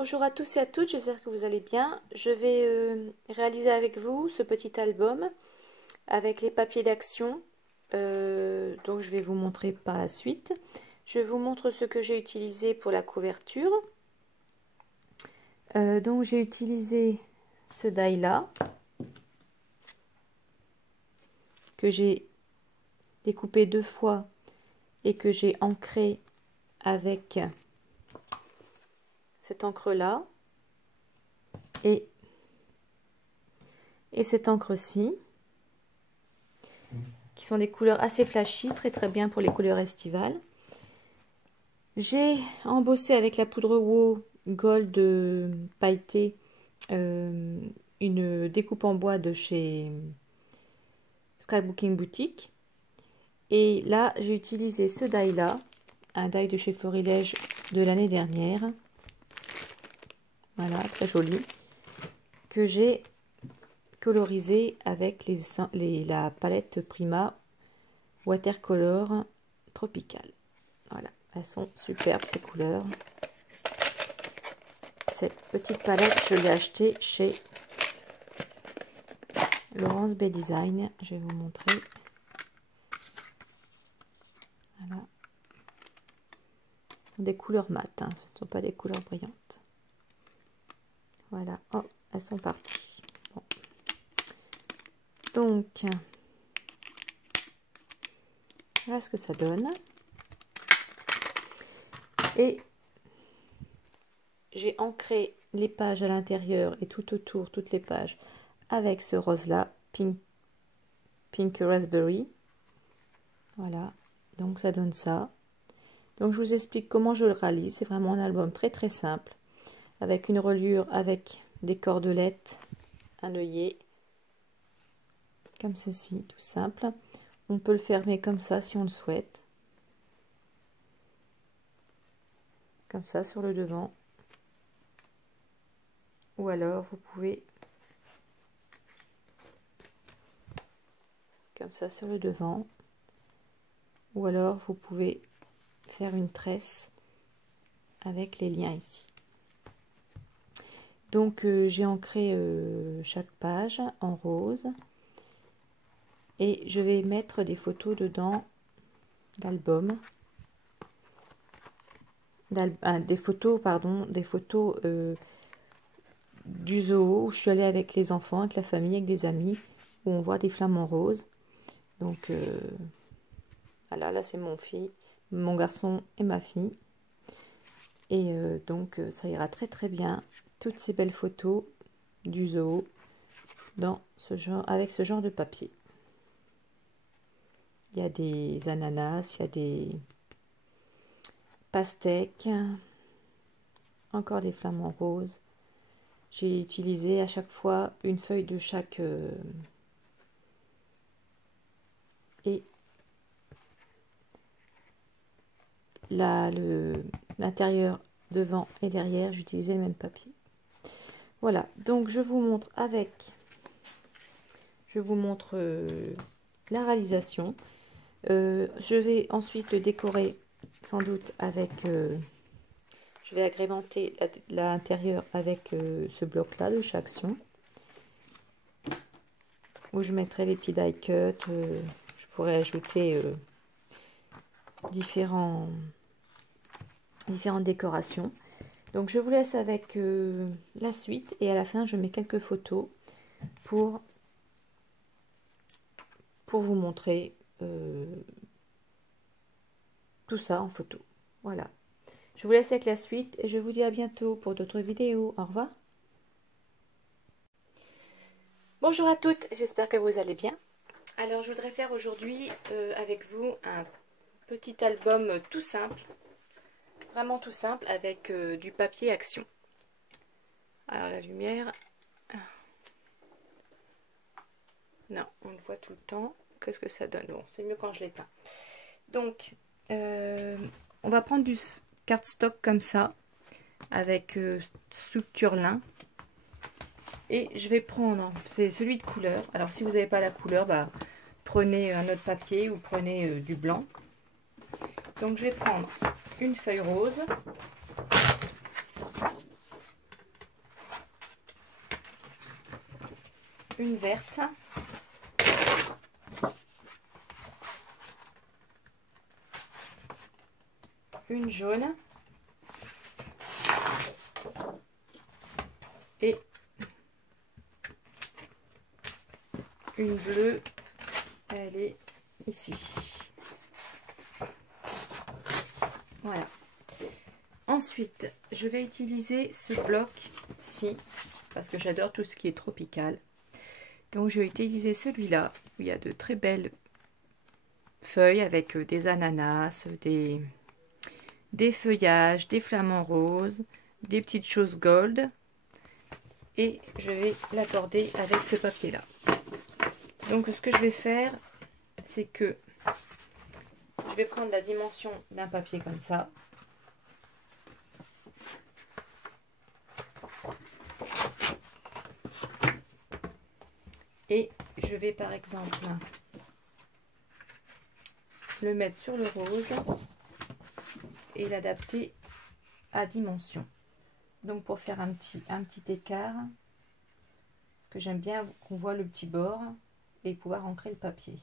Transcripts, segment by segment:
Bonjour à tous et à toutes, j'espère que vous allez bien. Je vais réaliser avec vous ce petit album avec les papiers d'action. Donc je vais vous montrer par la suite. Je vous montre ce que j'ai utilisé pour la couverture. Donc j'ai utilisé ce die là que j'ai découpé 2 fois et que j'ai ancré avec cette encre là et cette encre-ci, qui sont des couleurs assez flashy, très bien pour les couleurs estivales. J'ai embossé avec la poudre WOW Gold pailletée une découpe en bois de chez Scrapbooking Boutique. Et là, j'ai utilisé ce die là, un die de chez Florilège de l'année dernière. Voilà, très joli, que j'ai colorisé avec la palette Prima Watercolor Tropical. Voilà, elles sont superbes ces couleurs. Cette petite palette, je l'ai achetée chez Laurence Bay Design. Je vais vous montrer. Voilà. Ce sont des couleurs mates, hein. Ce ne sont pas des couleurs brillantes. Voilà, oh, elles sont parties. Bon. Donc, voilà ce que ça donne. Et j'ai ancré les pages à l'intérieur et tout autour, toutes les pages, avec ce rose là, pink raspberry. Voilà, donc ça donne ça. Donc je vous explique comment je le réalise. C'est vraiment un album très simple, avec une reliure, avec des cordelettes, un œillet, comme ceci, tout simple. On peut le fermer comme ça si on le souhaite, comme ça sur le devant, ou alors vous pouvez comme ça sur le devant, ou alors vous pouvez faire une tresse avec les liens ici. Donc j'ai ancré chaque page en rose et je vais mettre des photos dedans d'albums, des photos du zoo où je suis allée avec les enfants, avec la famille, avec des amis, où on voit des flamants roses. Donc voilà, là c'est mon garçon et ma fille. Et donc ça ira très bien, toutes ces belles photos du zoo dans ce genre, avec ce genre de papier. Il y a des ananas, il y a des pastèques, encore des flamants roses. J'ai utilisé à chaque fois une feuille de chaque et l'intérieur devant et derrière, j'utilisais le même papier. Voilà, donc je vous montre la réalisation. Je vais ensuite le décorer sans doute avec je vais agrémenter l'intérieur avec ce bloc là de chez Action, où je mettrai les petits die cut. Je pourrais ajouter différentes décorations. Donc je vous laisse avec la suite, et à la fin je mets quelques photos pour vous montrer tout ça en photo. Voilà. Je vous laisse avec la suite et je vous dis à bientôt pour d'autres vidéos. Au revoir. Bonjour à toutes, j'espère que vous allez bien. Alors je voudrais faire aujourd'hui avec vous un petit album tout simple, vraiment tout simple, avec du papier Action. Alors la lumière, non, on le voit tout le temps. Qu'est-ce que ça donne? Bon, c'est mieux quand je l'éteins. Donc on va prendre du cardstock comme ça, avec structure lin, et je vais prendre, c'est celui de couleur. Alors si vous n'avez pas la couleur, bah, prenez un autre papier ou prenez du blanc. Donc je vais prendre une feuille rose, une verte. Une jaune. Et une bleue, elle est ici. Voilà. Ensuite, je vais utiliser ce bloc-ci, parce que j'adore tout ce qui est tropical. Donc, je vais utiliser celui-là, où il y a de très belles feuilles avec des ananas, des feuillages, des flamants roses, des petites choses gold. Et je vais l'accorder avec ce papier-là. Donc, ce que je vais faire, c'est que je vais prendre la dimension d'un papier comme ça. Et je vais par exemple le mettre sur le rose et l'adapter à dimension. Donc pour faire un petit écart, parce que j'aime bien qu'on voit le petit bord et pouvoir ancrer le papier.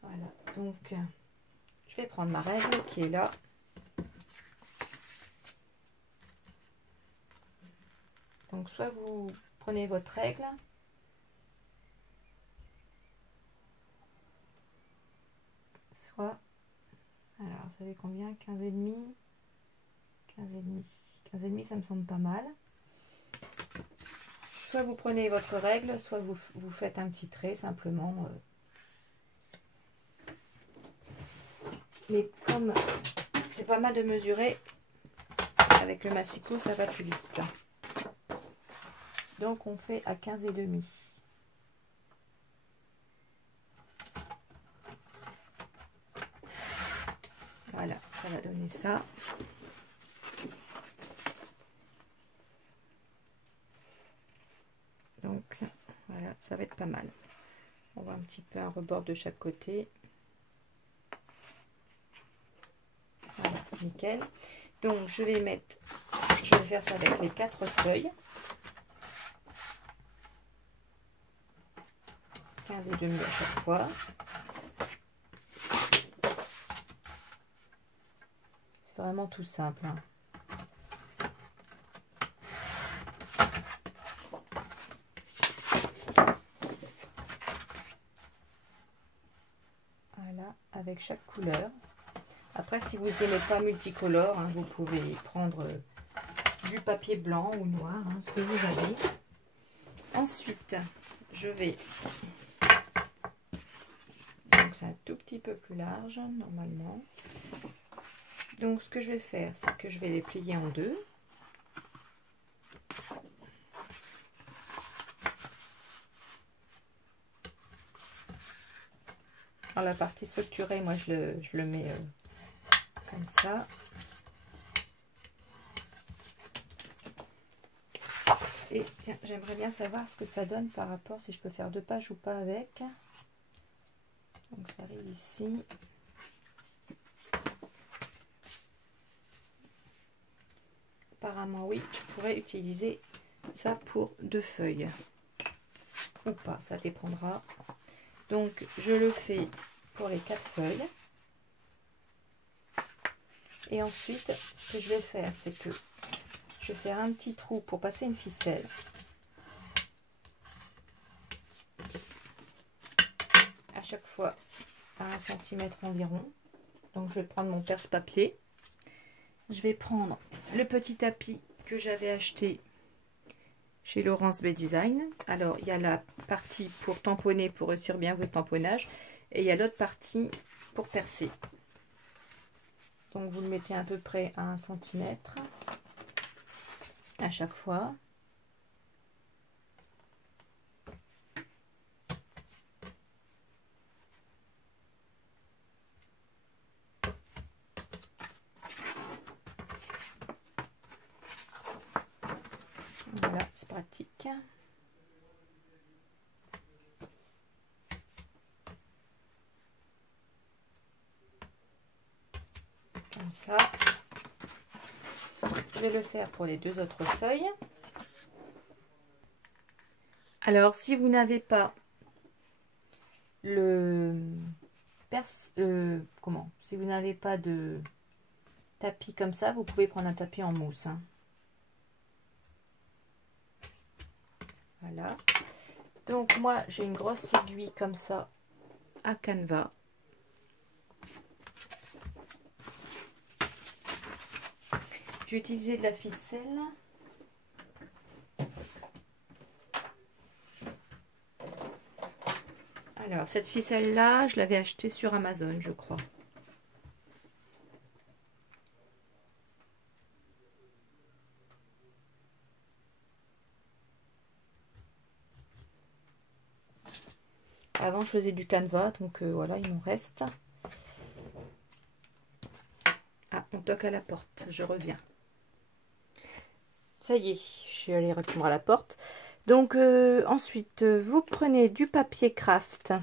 Voilà, donc je vais prendre ma règle qui est là. Donc soit vous prenez votre règle, soit, alors vous savez combien, 15,5, 15,5, 15,5 ça me semble pas mal. Soit vous prenez votre règle, soit vous faites un petit trait simplement. Mais comme c'est pas mal de mesurer, avec le massicot ça va plus vite. Donc on fait à 15,5. Voilà, ça va donner ça. Donc voilà, ça va être pas mal. On voit un petit peu un rebord de chaque côté. Voilà, nickel. Donc je vais faire ça avec les 4 feuilles. 15,5 à chaque fois. C'est vraiment tout simple, hein. Voilà, avec chaque couleur. Après, si vous n'aimez pas multicolore, hein, vous pouvez prendre du papier blanc ou noir, hein, ce que vous avez. Ensuite, je vais... Donc, c'est un tout petit peu plus large, normalement. Donc, ce que je vais faire, c'est que je vais les plier en deux. Alors, la partie structurée, moi, je le mets comme ça. Et tiens, j'aimerais bien savoir ce que ça donne par rapport, si je peux faire 2 pages ou pas avec. Donc, ça arrive ici. Apparemment, oui, je pourrais utiliser ça pour 2 feuilles. Ou pas, ça dépendra. Donc, je le fais pour les 4 feuilles. Et ensuite, ce que je vais faire, c'est que je vais faire un petit trou pour passer une ficelle. À chaque fois à 1 cm environ. Donc, je vais prendre mon perce-papier. Je vais prendre le petit tapis que j'avais acheté chez Laurence Bay Design. Alors, il y a la partie pour tamponner, pour réussir bien votre tamponnage. Et il y a l'autre partie pour percer. Donc, vous le mettez à peu près à 1 cm à chaque fois. Voilà, c'est pratique. Comme ça. Je vais le faire pour les 2 autres feuilles. Alors, si vous n'avez pas si vous n'avez pas de tapis comme ça, vous pouvez prendre un tapis en mousse. Hein. Voilà. Donc moi, j'ai une grosse aiguille comme ça à canevas. J'ai utilisé de la ficelle. Alors, cette ficelle-là, je l'avais achetée sur Amazon, je crois. Avant, je faisais du canevas, donc voilà, il m'en reste. Ah, on toque à la porte, je reviens. Ça y est, je suis allée répondre à la porte. Donc, ensuite, vous prenez du papier craft.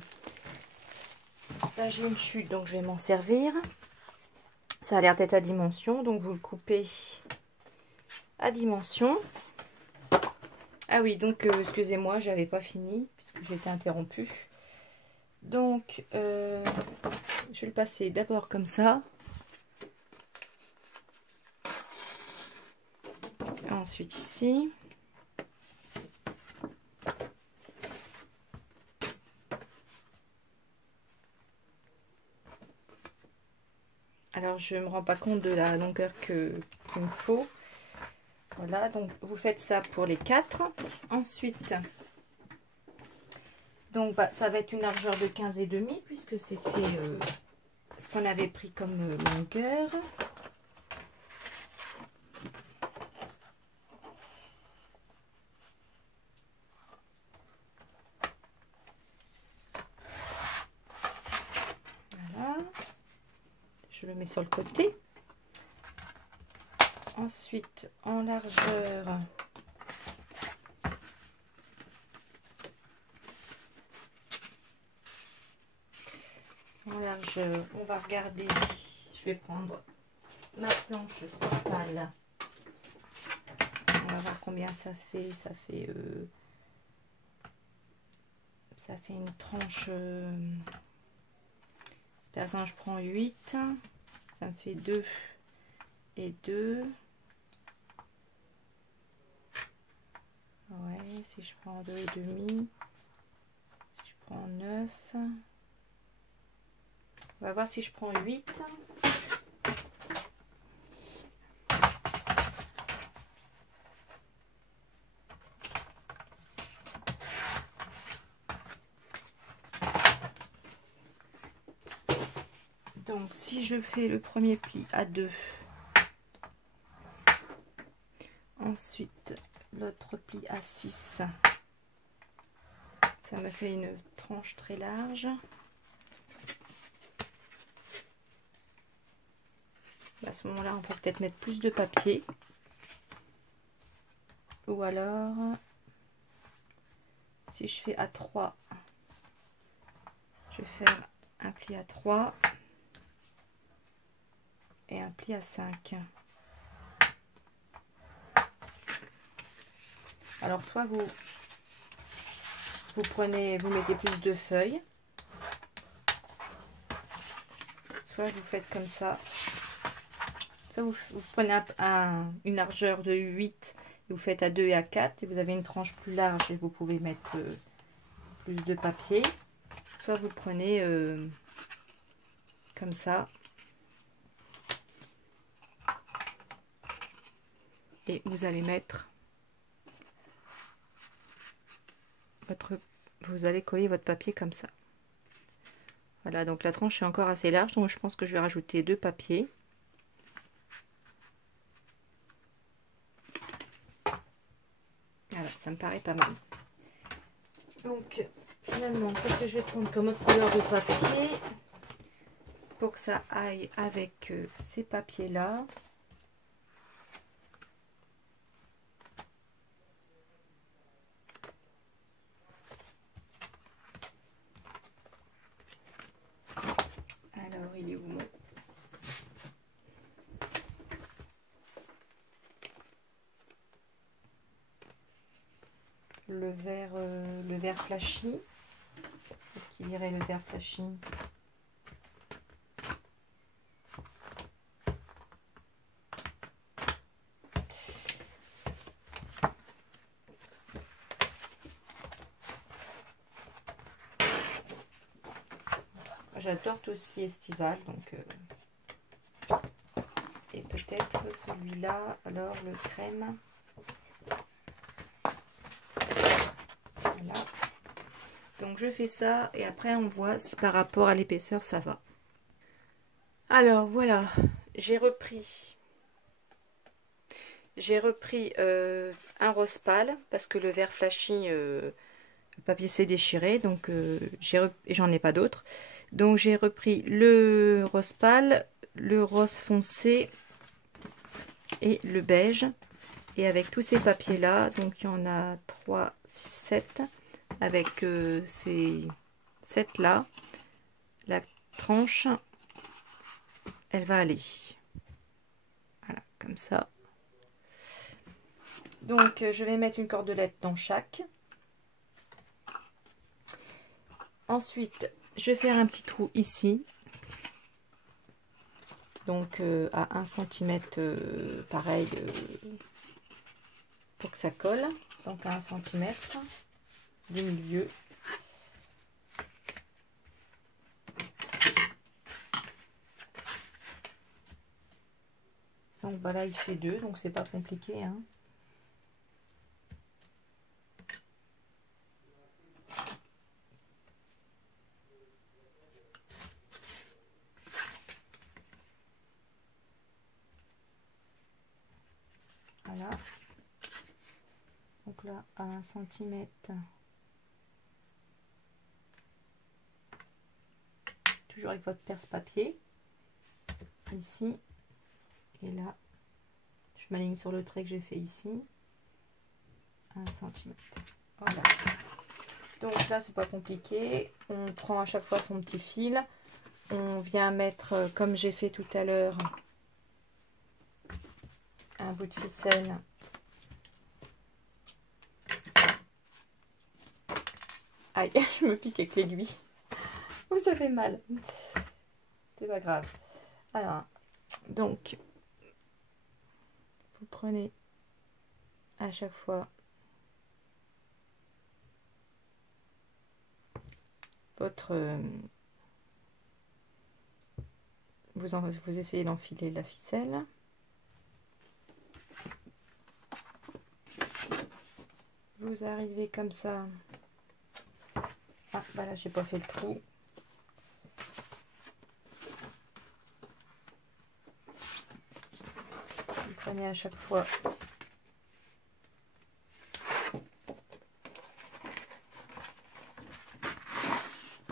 Là, j'ai une chute, donc je vais m'en servir. Ça a l'air d'être à dimension, donc vous le coupez à dimension. Ah oui, donc, excusez-moi, j'avais pas fini, puisque j'ai été interrompue. Donc, je vais le passer d'abord comme ça. Ensuite ici. Alors, je ne me rends pas compte de la longueur qu'il me faut. Voilà, donc vous faites ça pour les 4. Ensuite, donc ça va être une largeur de 15,5 puisque c'était ce qu'on avait pris comme longueur. Voilà, je le mets sur le côté. Ensuite, en largeur, on va regarder. Je vais prendre ma planche frontale. On va voir combien ça fait. Ça fait une tranche. Par exemple, je prends 8. Ça me fait 2 et 2. Ouais, si je prends 2,5, je prends 9. On va voir si je prends 8. Donc, si je fais le premier pli à 2, ensuite l'autre pli à 6, ça me fait une tranche très large. À ce moment-là, on peut peut-être mettre plus de papier. Ou alors, si je fais à 3, je vais faire un pli à 3 et un pli à 5. Alors, soit vous mettez plus de feuilles, soit vous faites comme ça. Soit vous prenez une largeur de 8 et vous faites à 2 et à 4 et vous avez une tranche plus large et vous pouvez mettre plus de papier. Soit vous prenez comme ça et vous allez mettre vous allez coller votre papier comme ça. Voilà, donc la tranche est encore assez large, donc je pense que je vais rajouter 2 papiers. Voilà, ça me paraît pas mal. Donc finalement, qu'est-ce que je vais prendre comme autre couleur de papier pour que ça aille avec ces papiers là? Alors, il est où mon... le vert flashy. Qu'est-ce qu'il dirait le vert flashy? J'adore tout ce qui est estival, donc et peut-être celui-là, alors le crème. Voilà. Donc je fais ça et après on voit si par rapport à l'épaisseur ça va. Alors voilà, j'ai repris un rose pâle parce que le vert flashy, le papier s'est déchiré, donc j'en ai pas d'autres. Donc j'ai repris le rose pâle, le rose foncé et le beige. Et avec tous ces papiers là, donc il y en a 3, 6, 7. Avec ces 7 là, la tranche, elle va aller. Voilà, comme ça. Donc je vais mettre une cordelette dans chaque. Ensuite, je vais faire un petit trou ici. Donc à 1 cm pareil pour que ça colle. Donc à 1 cm du milieu. Donc voilà, il fait 2, donc c'est pas compliqué, hein. Voilà. Donc là, à 1 cm. Toujours avec votre perce-papier. Ici. Et là, je m'aligne sur le trait que j'ai fait ici. 1 cm. Voilà. Donc là, c'est pas compliqué. On prend à chaque fois son petit fil. On vient mettre, comme j'ai fait tout à l'heure, un bout de ficelle. Aïe, je me pique avec l'aiguille. Oh, ça fait mal. C'est pas grave. Alors, donc, vous prenez à chaque fois votre... vous essayez d'enfiler la ficelle. Vous arrivez comme ça. Ah, bah là, j'ai pas fait le trou. Vous prenez à chaque fois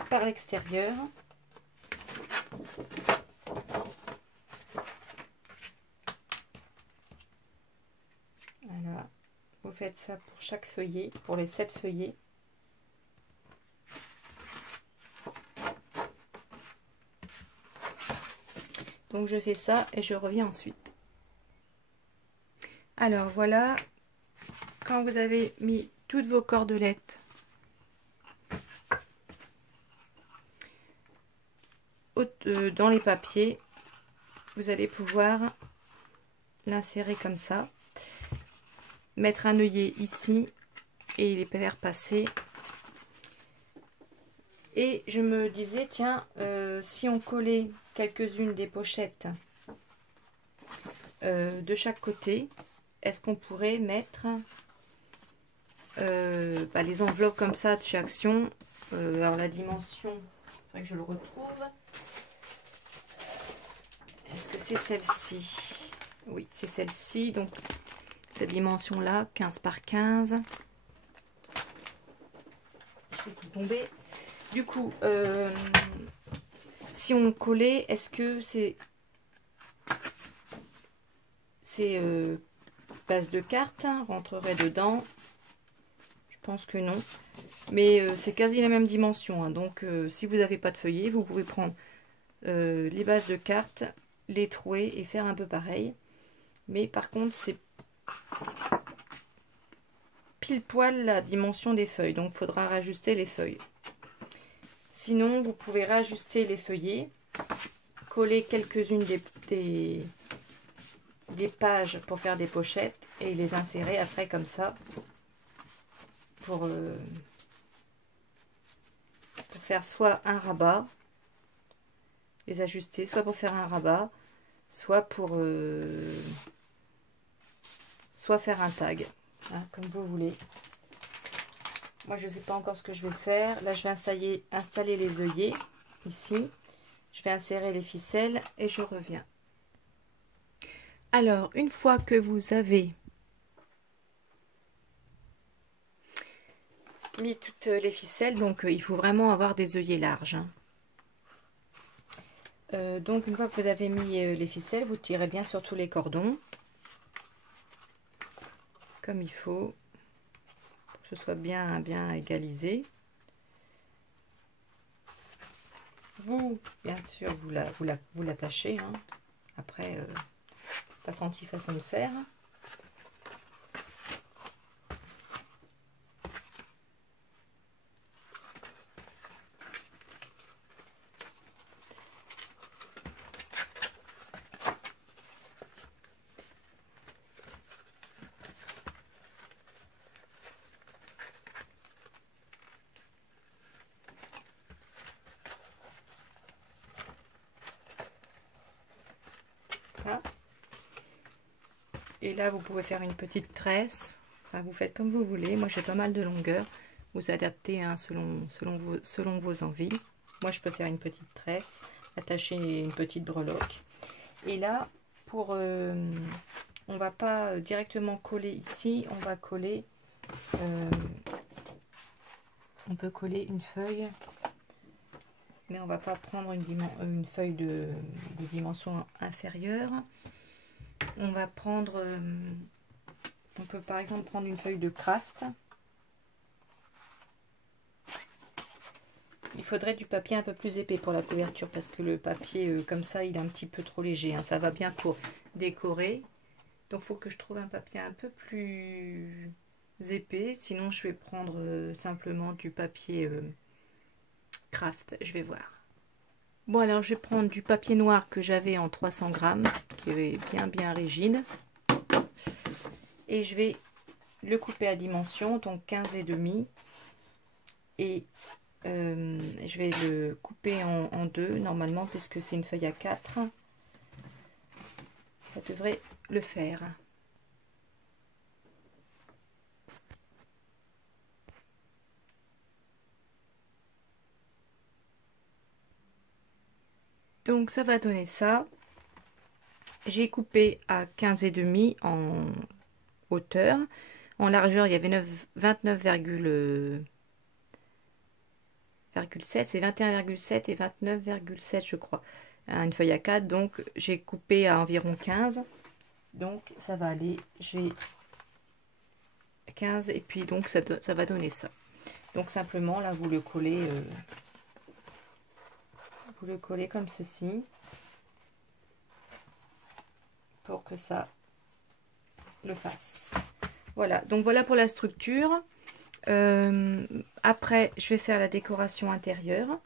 par l'extérieur. Voilà. Vous faites ça pour chaque feuillet, pour les 7 feuillets. Donc je fais ça et je reviens ensuite. Alors voilà, quand vous avez mis toutes vos cordelettes dans les papiers, vous allez pouvoir l'insérer comme ça, mettre un œillet ici et les faire passer. Et je me disais, tiens, si on collait quelques-unes des pochettes de chaque côté, est-ce qu'on pourrait mettre les enveloppes comme ça de chez Action? Alors la dimension, il faudrait que je le retrouve. Est-ce que c'est celle-ci? Oui, c'est celle-ci. Donc cette dimension-là, 15 par 15. Je vais tout tomber. Du coup, si on collait, est-ce que c'est base de cartes rentrerait dedans? Je pense que non. Mais c'est quasi la même dimension. Hein. Donc, si vous n'avez pas de feuillet, vous pouvez prendre les bases de cartes, les trouer et faire un peu pareil. Mais par contre, c'est pile poil la dimension des feuilles, donc il faudra rajuster les feuilles. Sinon, vous pouvez rajuster les feuillets, coller quelques-unes des pages pour faire des pochettes et les insérer après comme ça pour faire soit un rabat, les ajuster, soit pour faire un rabat, soit pour soit faire un tag, hein, comme vous voulez. Moi je ne sais pas encore ce que je vais faire. Là je vais installer les œillets ici, je vais insérer les ficelles et je reviens. Alors une fois que vous avez mis toutes les ficelles, donc il faut vraiment avoir des œillets larges, hein. Donc une fois que vous avez mis les ficelles, vous tirez bien sur tous les cordons comme il faut pour que ce soit bien égalisé. Vous bien sûr vous l'attachez, hein. Après pas 36 façons de faire. Et là vous pouvez faire une petite tresse, enfin, vous faites comme vous voulez. Moi j'ai pas mal de longueur, vous adaptez, hein, selon vos envies. Moi je peux faire une petite tresse, attacher une petite breloque. Et là pour on va pas directement coller ici, on va coller on peut coller une feuille, mais on va pas prendre une feuille de dimension inférieure. On va prendre, on peut par exemple prendre une feuille de craft. Il faudrait du papier un peu plus épais pour la couverture, parce que le papier comme ça il est un petit peu trop léger, hein. Ça va bien pour décorer, donc il faut que je trouve un papier un peu plus épais. Sinon je vais prendre simplement du papier craft, je vais voir. Bon, alors je vais prendre du papier noir que j'avais en 300 grammes, qui est bien rigide. Et je vais le couper à dimension, donc 15,5. Et je vais le couper en deux, normalement, puisque c'est une feuille à 4. Ça devrait le faire. Donc ça va donner ça. J'ai coupé à 15,5 en hauteur. En largeur, il y avait 29,7, c'est 21,7 et 29,7 je crois. Une feuille à 4, donc j'ai coupé à environ 15. Donc ça va aller, j'ai 15 et puis donc ça va donner ça. Donc simplement là vous le collez comme ceci pour que ça le fasse. Voilà, donc voilà pour la structure. Après je vais faire la décoration intérieure.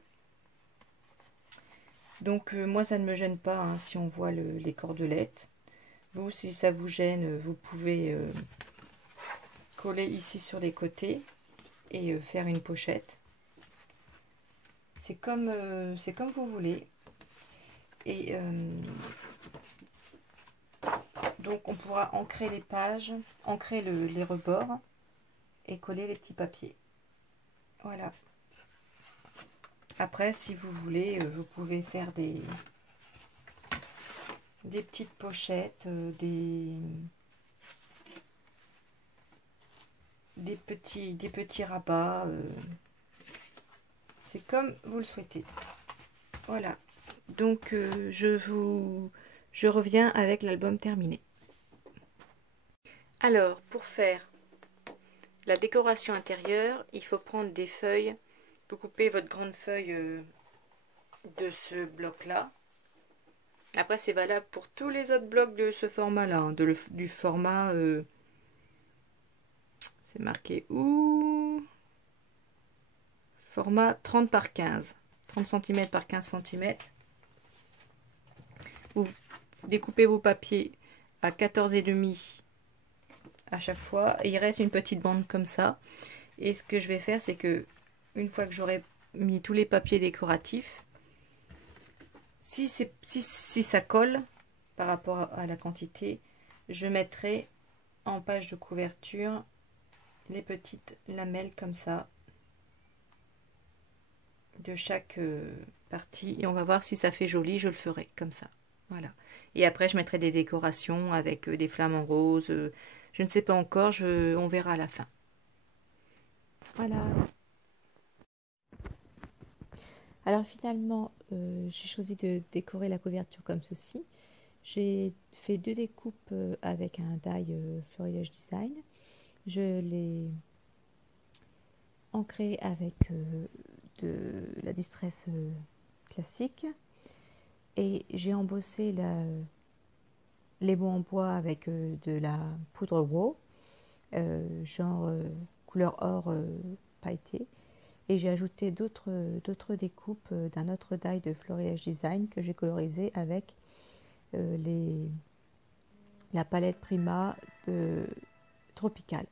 Donc moi ça ne me gêne pas, hein, si on voit les cordelettes. Vous, si ça vous gêne, vous pouvez coller ici sur les côtés et faire une pochette. C'est comme vous voulez. Et donc on pourra ancrer les pages, ancrer les rebords et coller les petits papiers. Voilà. Après, si vous voulez, vous pouvez faire des petites pochettes, des petits rabats. C'est comme vous le souhaitez. Voilà. Donc je reviens avec l'album terminé. Alors, pour faire la décoration intérieure, il faut prendre des feuilles. Vous coupez votre grande feuille de ce bloc-là. Après, c'est valable pour tous les autres blocs de ce format-là, hein, du format... C'est marqué où? Format 30 par 15. 30 cm par 15 cm. Vous découpez vos papiers à 14,5 à chaque fois. Et il reste une petite bande comme ça. Et ce que je vais faire, c'est que une fois que j'aurai mis tous les papiers décoratifs, si ça colle par rapport à la quantité, je mettrai en page de couverture les petites lamelles comme ça de chaque partie, et on va voir si ça fait joli. Je le ferai comme ça, voilà. Et après je mettrai des décorations avec des flamants roses, je ne sais pas encore, on verra à la fin. Voilà. Alors finalement, j'ai choisi de décorer la couverture comme ceci. J'ai fait 2 découpes avec un die Florilège Design. Je l'ai ancré avec de la distress classique. Et j'ai embossé les mots en bois avec de la poudre WOW, genre couleur or pailleté. Et j'ai ajouté d'autres découpes d'un autre die de Florilège Design que j'ai colorisé avec la palette Prima de Tropical.